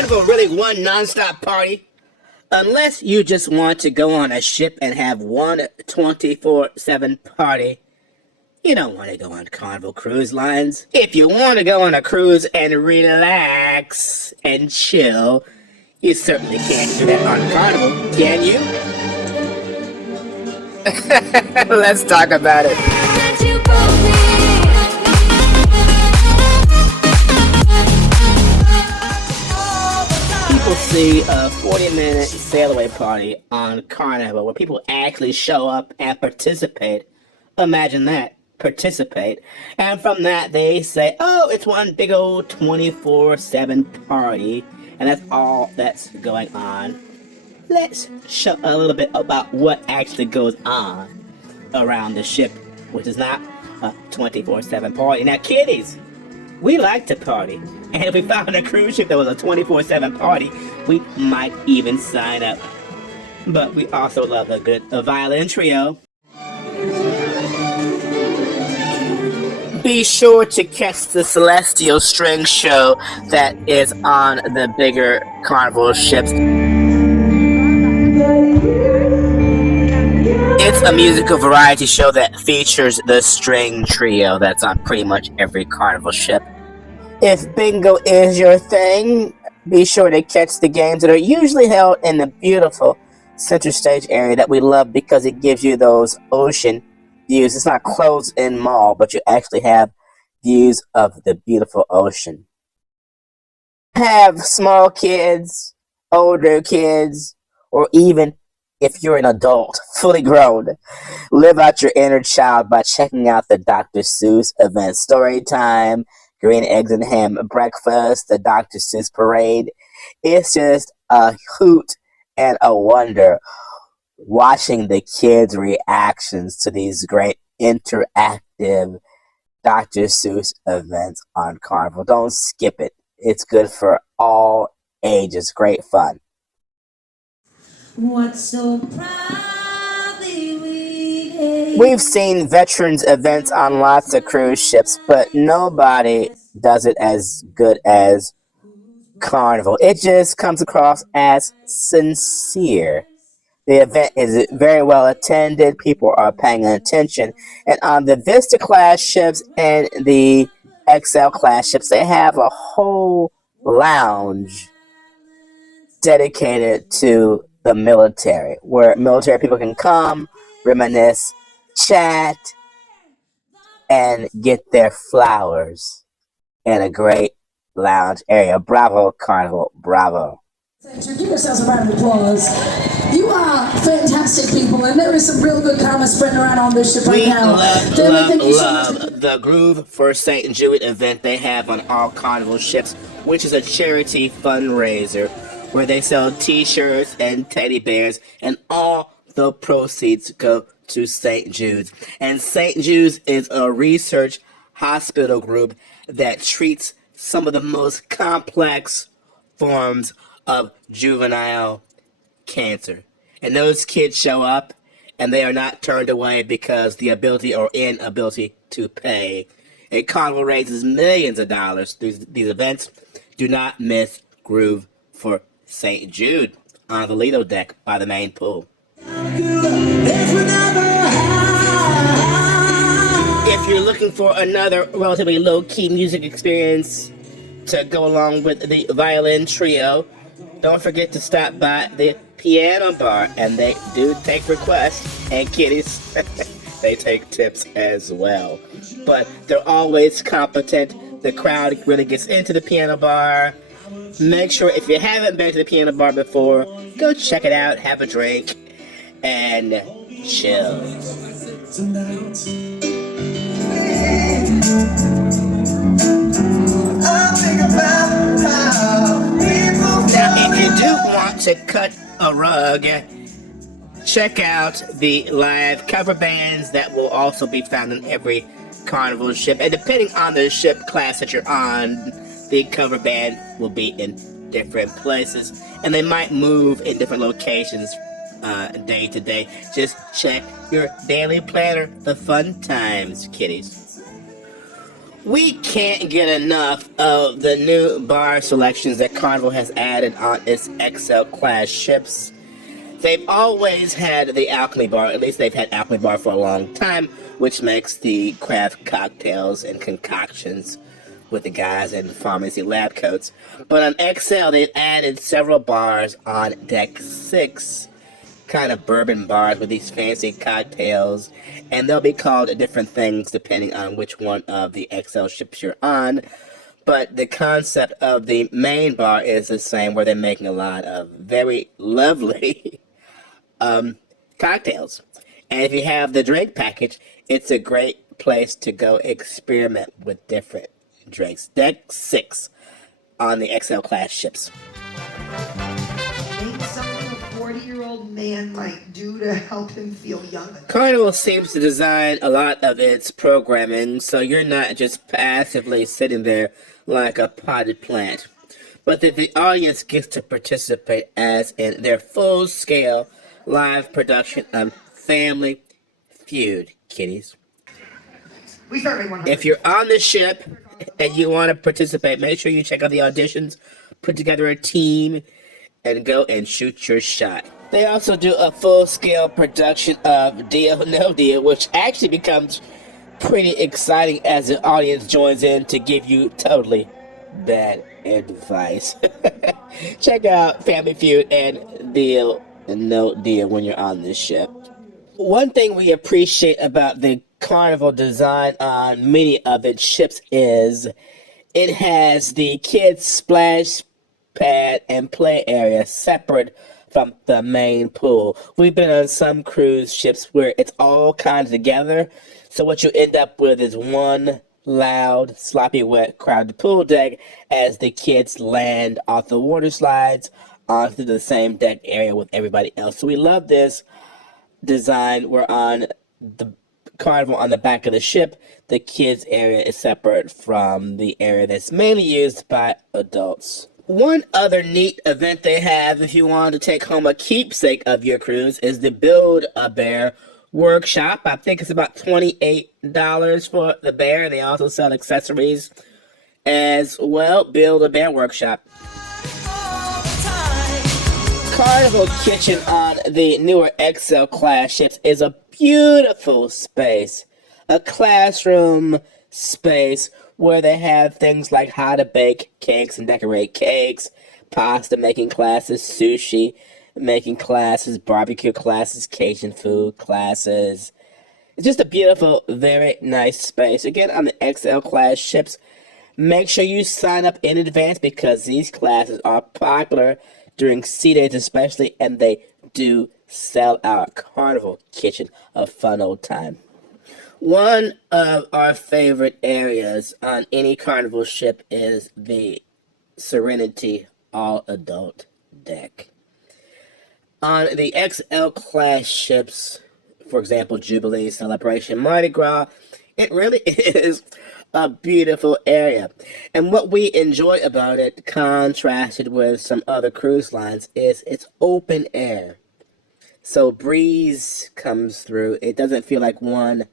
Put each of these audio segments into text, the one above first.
Carnival really one non-stop party? Unless you just want to go on a ship and have one 24/7 party, you don't want to go on Carnival Cruise Lines. If you want to go on a cruise and relax and chill, you certainly can't do that on Carnival, can you? Let's talk about it. People see a 40-minute sail-away party on Carnival where people actually show up and participate. Imagine that. Participate. And from that, they say, oh, it's one big old 24/7 party. And that's all that's going on. Let's show a little bit about what actually goes on around the ship, which is not a 24/7 party. Now, kiddies, we like to party. And if we found a cruise ship that was a 24/7 party, we might even sign up. But we also love a good violin trio. Be sure to catch the Celestial String Show that is on the bigger Carnival ships. It's a musical variety show that features the string trio that's on pretty much every Carnival ship. If bingo is your thing, be sure to catch the games that are usually held in the beautiful center stage area that we love because it gives you those ocean views. It's not closed-in mall, but you actually have views of the beautiful ocean. Have small kids, older kids, or even if you're an adult, fully grown, live out your inner child by checking out the Dr. Seuss event. Story time, green eggs and ham breakfast, the Dr. Seuss parade. It's just a hoot and a wonder watching the kids' reactions to these great interactive Dr. Seuss events on Carnival. Don't skip it. It's good for all ages. Great fun. What's so proudly we hail. We've seen veterans events on lots of cruise ships, but nobody does it as good as Carnival. It just comes across as sincere. The event is very well attended. People are paying attention. And on the Vista class ships and the XL class ships, they have a whole lounge dedicated to the military, where military people can come, reminisce, chat, and get their flowers in a great lounge area. Bravo, Carnival. Bravo. Give yourselves a round of applause. You are fantastic people, and there is some real good karma spreading around on this ship right now. love the Groove for St. Jude event they have on all Carnival ships, which is a charity fundraiser where they sell t-shirts and teddy bears, and all the proceeds go to St. Jude's. And St. Jude's is a research hospital group that treats some of the most complex forms of juvenile cancer. And those kids show up and they are not turned away because the ability or inability to pay. And Carnival raises millions of dollars through these events. Do not miss Groove for St. Jude on the Lido deck by the main pool. If you're looking for another relatively low-key music experience to go along with the violin trio, don't forget to stop by the piano bar, and they do take requests, and kiddies, they take tips as well. But they're always competent. The crowd really gets into the piano bar. Make sure, if you haven't been to the piano bar before, go check it out, have a drink, and chill. Now, if you do want to cut a rug, check out the live cover bands that will also be found in every Carnival ship. And depending on the ship class that you're on, the cover band will be in different places. And they might move in different locations day to day. Just check your daily planner. The fun times, kiddies. We can't get enough of the new bar selections that Carnival has added on its XL class ships. They've always had the alchemy bar, at least they've had alchemy bar for a long time, which makes the craft cocktails and concoctions with the guys in pharmacy lab coats. But on XL, they've added several bars on deck 6, kind of bourbon bars with these fancy cocktails, and they'll be called different things depending on which one of the XL ships you're on. But the concept of the main bar is the same, where they're making a lot of very lovely cocktails. And if you have the drink package, it's a great place to go experiment with different drinks. Deck 6 on the XL class ships. Maybe something a 40-year-old man might do to help him feel young. Carnival seems to design a lot of its programming so you're not just passively sitting there like a potted plant, but that the audience gets to participate as in their full-scale live production of Family Feud, kiddies. We start at 100. If you're on the ship and you want to participate, make sure you check out the auditions, put together a team, and go and shoot your shot. They also do a full-scale production of Deal No Deal, which actually becomes pretty exciting as the audience joins in to give you totally bad advice. Check out Family Feud and Deal No Deal when you're on this ship. One thing we appreciate about the Carnival design on many of its ships is it has the kids' splash pad and play area separate from the main pool. We've been on some cruise ships where it's all kind of together, so what you end up with is one loud, sloppy, wet, crowded pool deck as the kids land off the water slides onto the same deck area with everybody else. So we love this design. We're on the Carnival on the back of the ship. The kids area is separate from the area that's mainly used by adults. One other neat event they have if you want to take home a keepsake of your cruise is the Build-A-Bear workshop. I think it's about $28 for the bear. They also sell accessories as well. Build-A-Bear workshop. Carnival Kitchen on the newer XL class ships is a beautiful space. A classroom space where they have things like how to bake cakes and decorate cakes, pasta making classes, sushi making classes, barbecue classes, Cajun food classes. It's just a beautiful, very nice space. Again, on the XL class ships, make sure you sign up in advance because these classes are popular during sea days especially, and they do sell out. Carnival Kitchen, a fun old time. One of our favorite areas on any Carnival ship is the Serenity all-adult deck. On the XL class ships, for example, Jubilee, Celebration, Mardi Gras, it really is a beautiful area. And what we enjoy about it, contrasted with some other cruise lines, is it's open air. So breeze comes through. It doesn't feel like one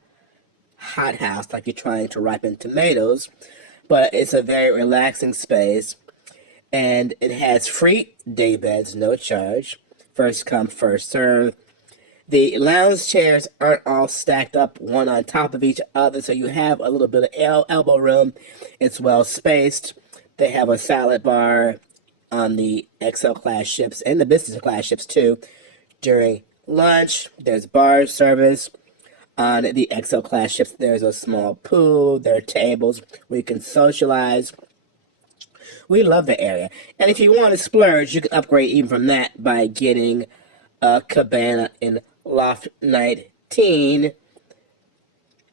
hothouse like you're trying to ripen tomatoes, but it's a very relaxing space. And it has free day beds, no charge. First come, first serve. The lounge chairs aren't all stacked up one on top of each other, so you have a little bit of elbow room. It's well spaced. They have a salad bar on the XL class ships and the business class ships too. During lunch, there's bar service. On the XL class ships, there's a small pool. There are tables where you can socialize. We love the area. And if you want to splurge, you can upgrade even from that by getting a cabana in Loft 19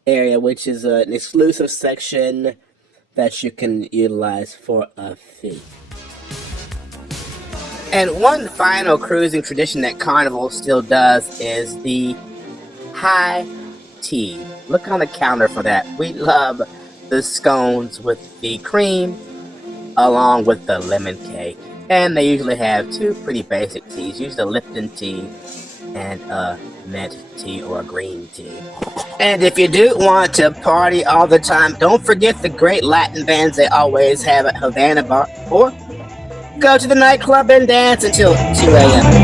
area, which is an exclusive section that you can utilize for a fee. And one final cruising tradition that Carnival still does is the high tea. Look on the counter for that. We love the scones with the cream along with the lemon cake. And they usually have two pretty basic teas, usually the Lipton tea and mint tea or green tea. And if you do want to party all the time, don't forget the great Latin bands they always have at Havana Bar, or go to the nightclub and dance until 2 a.m.